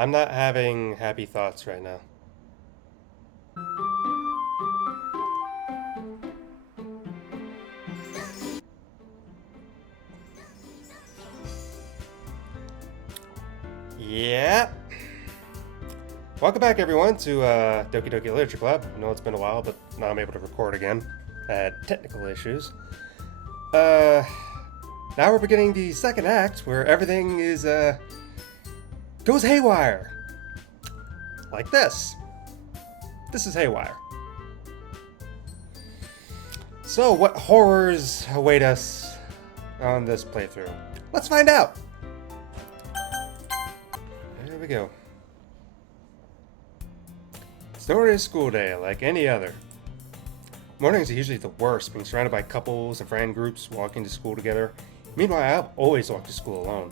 I'm not having happy thoughts right now. Yeah. Welcome back, everyone, to Doki Doki Literature Club. I know it's been a while, but now I'm able to record again. I had technical issues. Now we're beginning the second act, where everything is, goes haywire. Like this. This is haywire. So, what horrors await us on this playthrough? Let's find out! There we go. It's an ordinary school day, like any other. Mornings are usually the worst, being surrounded by couples and friend groups walking to school together. Meanwhile, I always walk to school alone.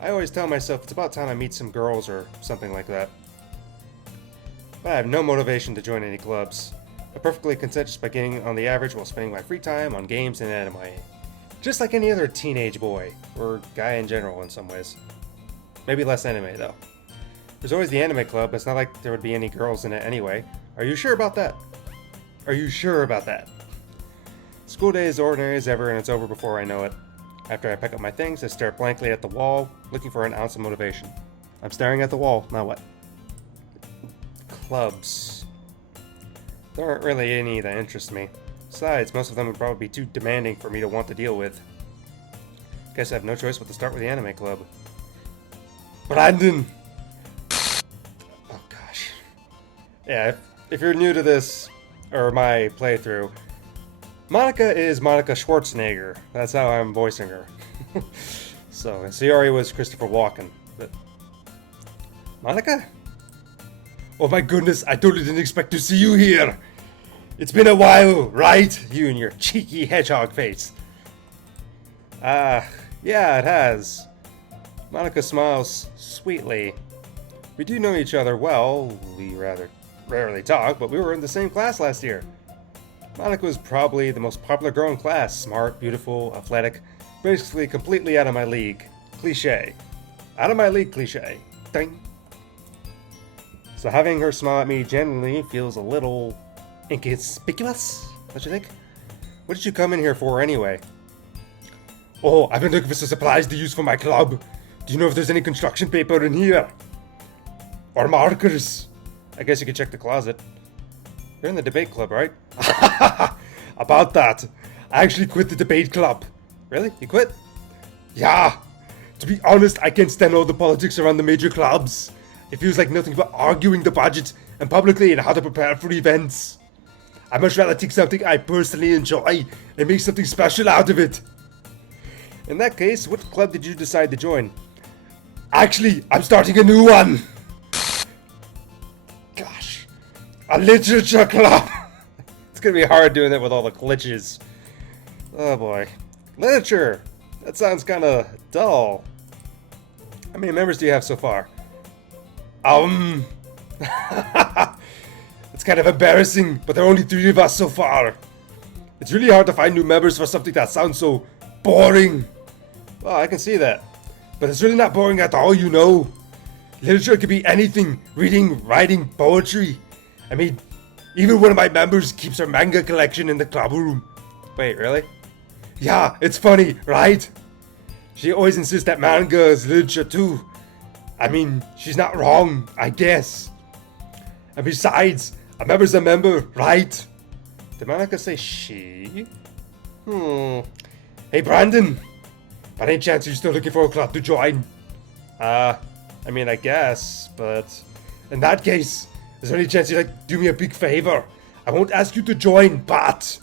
I always tell myself it's about time I meet some girls or something like that. But I have no motivation to join any clubs. I'm perfectly content just by getting on the average while spending my free time on games and anime. Just like any other teenage boy, or guy in general in some ways. Maybe less anime though. There's always the anime club, but it's not like there would be any girls in it anyway. Are you sure about that? Are you sure about that? School day is ordinary as ever and it's over before I know it. After I pack up my things, I stare blankly at the wall, looking for an ounce of motivation. I'm staring at the wall, now what? Clubs. There aren't really any that interest me. Besides, most of them would probably be too demanding for me to want to deal with. Guess I have no choice but to start with the anime club. Brandon! Oh gosh. Yeah, if you're new to this, or my playthrough, Monica is Monica Schwarzenegger. That's how I'm voicing her. So, and Sayori was Christopher Walken. But Monica? Oh my goodness, I totally didn't expect to see you here. It's been a while, right? You and your cheeky hedgehog face. Yeah, it has. Monica smiles sweetly. We do know each other well. We rather rarely talk, but we were in the same class last year. Monica was probably the most popular girl in class. Smart, beautiful, athletic. Basically completely out of my league. Cliche. Out of my league cliche. Ding. So having her smile at me genuinely feels a little inconspicuous, don't you think? What did you come in here for anyway? Oh, I've been looking for some supplies to use for my club. Do you know if there's any construction paper in here? Or markers? I guess you could check the closet. You're in the debate club, right? About that. I actually quit the debate club. Really? You quit? Yeah. To be honest, I can't stand all the politics around the major clubs. It feels like nothing but arguing the budget and publicly and how to prepare for events. I'd much rather take something I personally enjoy and make something special out of it. In that case, what club did you decide to join? Actually, I'm starting a new one. Gosh. A literature club. It's gonna be hard doing that with all the glitches. Oh boy. Literature. That sounds kinda dull. How many members do you have so far? It's kind of embarrassing, but there are only 3 of us so far. It's really hard to find new members for something that sounds so boring. Well, I can see that. But it's really not boring at all, you know. Literature could be anything. Reading, writing, poetry. I mean, even one of my members keeps her manga collection in the club room. Wait, really? Yeah, it's funny, right? She always insists that manga is literature too. I mean, she's not wrong, I guess. And besides, a member's a member, right? Did Monica say she? Hey, Brandon. By any chance you're still looking for a club to join? I mean, I guess, but in that case, is there any chance you'd like to do me a big favor? I won't ask you to join, but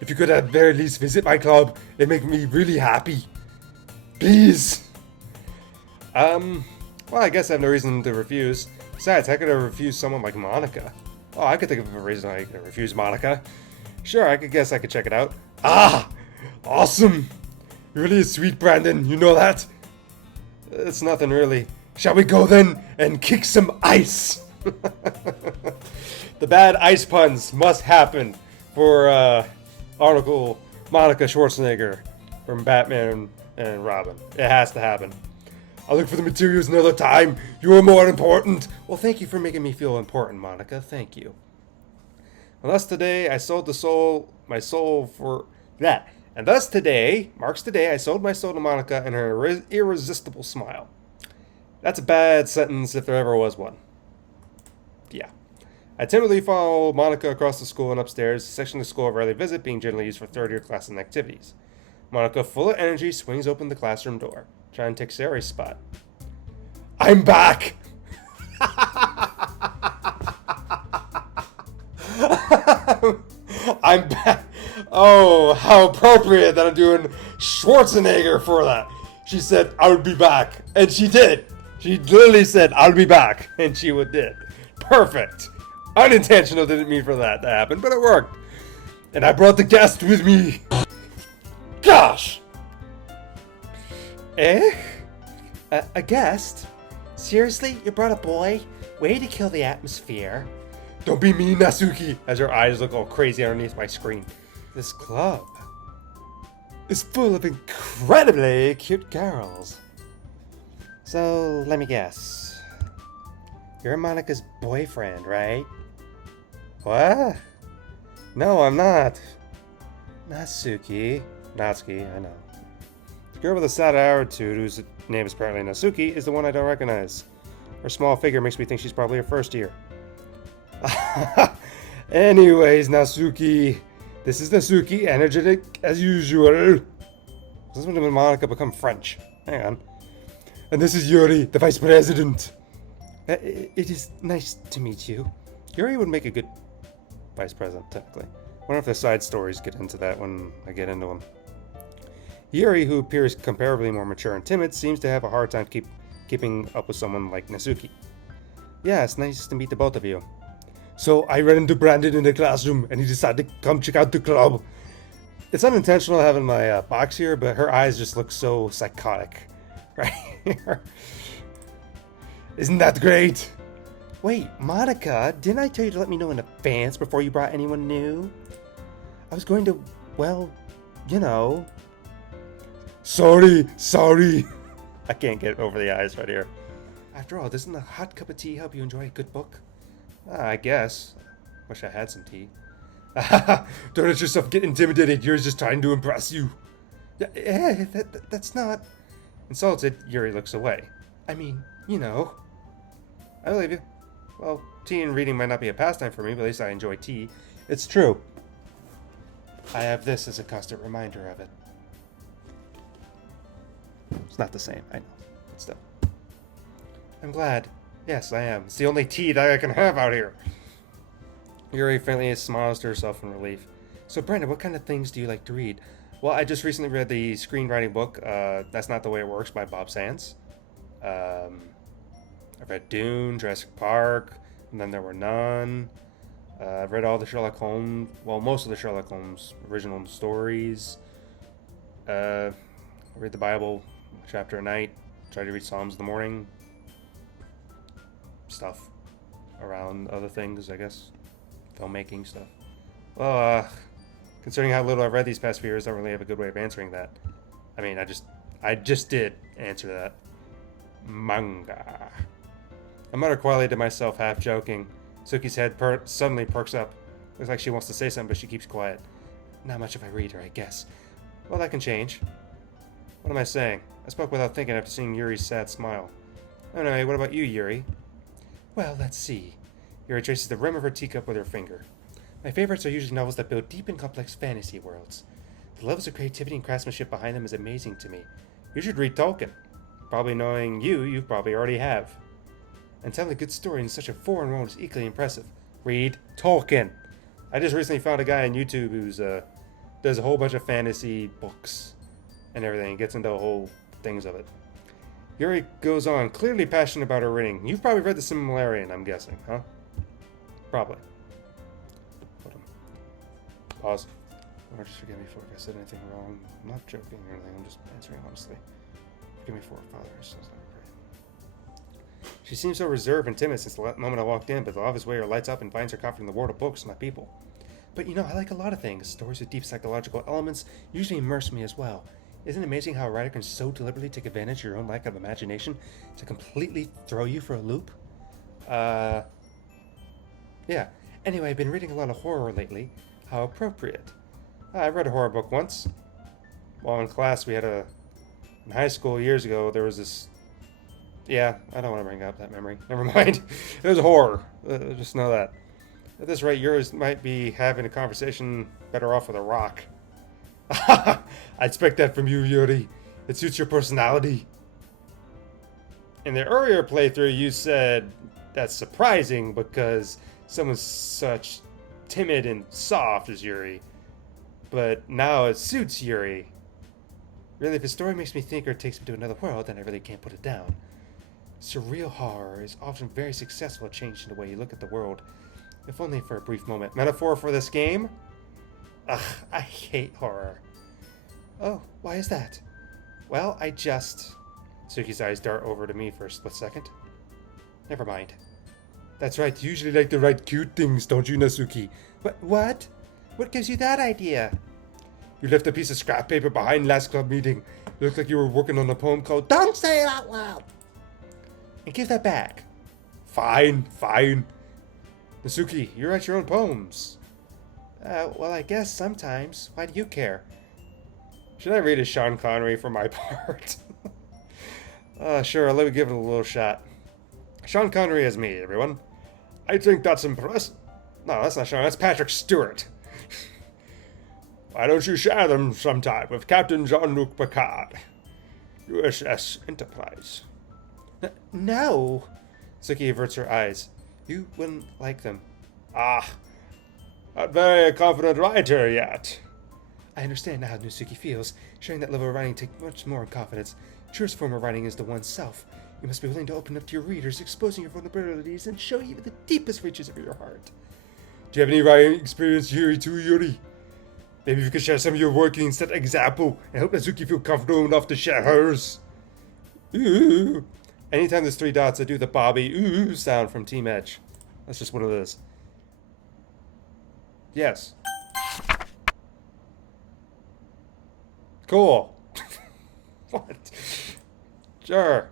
if you could at the very least visit my club, it'd make me really happy. Please. Well, I guess I have no reason to refuse. Besides, how could I refuse someone like Monica? Oh, I could think of a reason I could refuse Monica. Sure, I guess I could check it out. Ah! Awesome! You're really sweet, Brandon, you know that? It's nothing really. Shall we go then and kick some ice? The bad ice puns must happen for article Monica Schwarzenegger from Batman and Robin. It has to happen. I'll look for the materials another time. You are more important. Well, thank you for making me feel important, Monica. Thank you. And thus today I sold my soul for that. And thus today, marks today, I sold my soul to Monica and her irresistible smile. That's a bad sentence if there ever was one. Yeah. I timidly follow Monica across the school and upstairs, the section of the school I rarely visit, being generally used for third-year classes and activities. Monica, full of energy, swings open the classroom door, trying to take Sari's spot. I'm back! I'm back. Oh, how appropriate that I'm doing Schwarzenegger for that. She said, I'll be back. And she did. She literally said, I'll be back. And she did. Perfect. Unintentional, didn't mean for that to happen, but it worked. And I brought the guest with me. Gosh. Eh? A guest? Seriously? You brought a boy? Way to kill the atmosphere. Don't be mean, Natsuki, as her eyes look all crazy underneath my screen. This club is full of incredibly cute girls. So, let me guess. You're Monica's boyfriend, right? What? No, I'm not. Natsuki, I know. The girl with a sad attitude, whose name is apparently Natsuki, is the one I don't recognize. Her small figure makes me think she's probably a first year. Anyways, Natsuki. This is Natsuki, energetic as usual. This when Monica become French. Hang on. And this is Yuri, the vice president. It is nice to meet you. Yuri would make a good vice president, technically. I wonder if the side stories get into that when I get into them. Yuri, who appears comparably more mature and timid, seems to have a hard time keeping up with someone like Natsuki. Yeah, it's nice to meet the both of you. So I ran into Brandon in the classroom, and he decided to come check out the club. It's unintentional having my box here, but her eyes just look so psychotic. Right here. Isn't that great? Wait, Monica, didn't I tell you to let me know in advance before you brought anyone new? I was going to, well, you know. Sorry. I can't get over the eyes right here. After all, doesn't a hot cup of tea help you enjoy a good book? I guess. Wish I had some tea. Don't let yourself get intimidated. Yuri's just trying to impress you. Yeah, that's not... Insulted, Yuri looks away. I mean, you know. I believe you. Well, tea and reading might not be a pastime for me, but at least I enjoy tea. It's true. I have this as a constant reminder of it. It's not the same, I know. But still. I'm glad. Yes, I am. It's the only tea that I can have out here. Yuri faintly smiles to herself in relief. So, Brandon, what kind of things do you like to read? Well, I just recently read the screenwriting book, That's Not the Way It Works by Bob Sands. I've read Dune, Jurassic Park, and Then There Were None. I've read all the Sherlock Holmes, well, most of the Sherlock Holmes original stories. I read the Bible a chapter a night. Try to read Psalms in the morning. Stuff around other things, I guess. Filmmaking stuff. Well, considering how little I've read these past few years, I don't really have a good way of answering that. I mean, I just did answer that. Manga. I muttered quietly to myself, half joking. Suki's head suddenly perks up. Looks like she wants to say something, but she keeps quiet. Not much of a reader, I guess. Well, that can change. What am I saying? I spoke without thinking after seeing Yuri's sad smile. Anyway, what about you, Yuri? Well, let's see. Yuri traces the rim of her teacup with her finger. My favorites are usually novels that build deep and complex fantasy worlds. The levels of creativity and craftsmanship behind them is amazing to me. You should read Tolkien. Probably knowing you probably already have. And telling a good story in such a foreign world is equally impressive. Read Tolkien. I just recently found a guy on YouTube who's does a whole bunch of fantasy books and everything. Gets into whole things of it. Yuri goes on, clearly passionate about her reading. You've probably read The Silmarillion, I'm guessing, huh? Probably. Hold on. Pause. Lord, just forgive me for if I said anything wrong. I'm not joking or anything, I'm just answering honestly. Forgive me for it, Father. So she seems so reserved and timid since the moment I walked in, but the obvious way her lights up and finds her confident in the world of books, not people. But you know, I like a lot of things. Stories with deep psychological elements usually immerse me as well. Isn't it amazing how a writer can so deliberately take advantage of your own lack of imagination to completely throw you for a loop? Uh, yeah. Anyway, I've been reading a lot of horror lately. How appropriate. I read a horror book once. While in class, we had a. In high school years ago, there was this. Yeah, I don't want to bring up that memory. Never mind. It was horror. Just know that. At this rate, yours might be having a conversation better off with a rock. I expect that from you, Yuri. It suits your personality. In the earlier playthrough, you said that's surprising because someone's such timid and soft as Yuri. But now it suits Yuri. Really, if a story makes me think or takes me to another world, then I really can't put it down. Surreal horror is often very successful at changing the way you look at the world, if only for a brief moment. Metaphor for this game? Ugh, I hate horror. Oh, why is that? Well, I just... Suki's eyes dart over to me for a split second. Never mind. That's right, you usually like to write cute things, don't you, Nasuki? What? What gives you that idea? You left a piece of scrap paper behind last club meeting. It looked like you were working on a poem called Don't Say It Out Loud! And give that back. Fine. Nasuki, you write your own poems. Well, I guess sometimes. Why do you care? Should I read a Sean Connery for my part? Sure, let me give it a little shot. Sean Connery as me, everyone. I think that's impressive. No, that's not Sean, that's Patrick Stewart. Why don't you share them sometime with Captain Jean-Luc Picard? USS Enterprise. No. Suki averts her eyes. You wouldn't like them. Ah, not very confident writer yet. I understand now how Nasuki feels. Sharing that level of writing takes much more confidence. Truest form of writing is the one self. You must be willing to open up to your readers, exposing your vulnerabilities, and show you the deepest reaches of your heart. Do you have any writing experience, Yuri, too, Yuri? Maybe you could share some of your working and set an example, and help Nasuki feel comfortable enough to share hers. Ooh. Anytime there's 3 dots, I do the Bobby ooh sound from Team Edge. That's just what it is. Yes. Cool. What? Sure.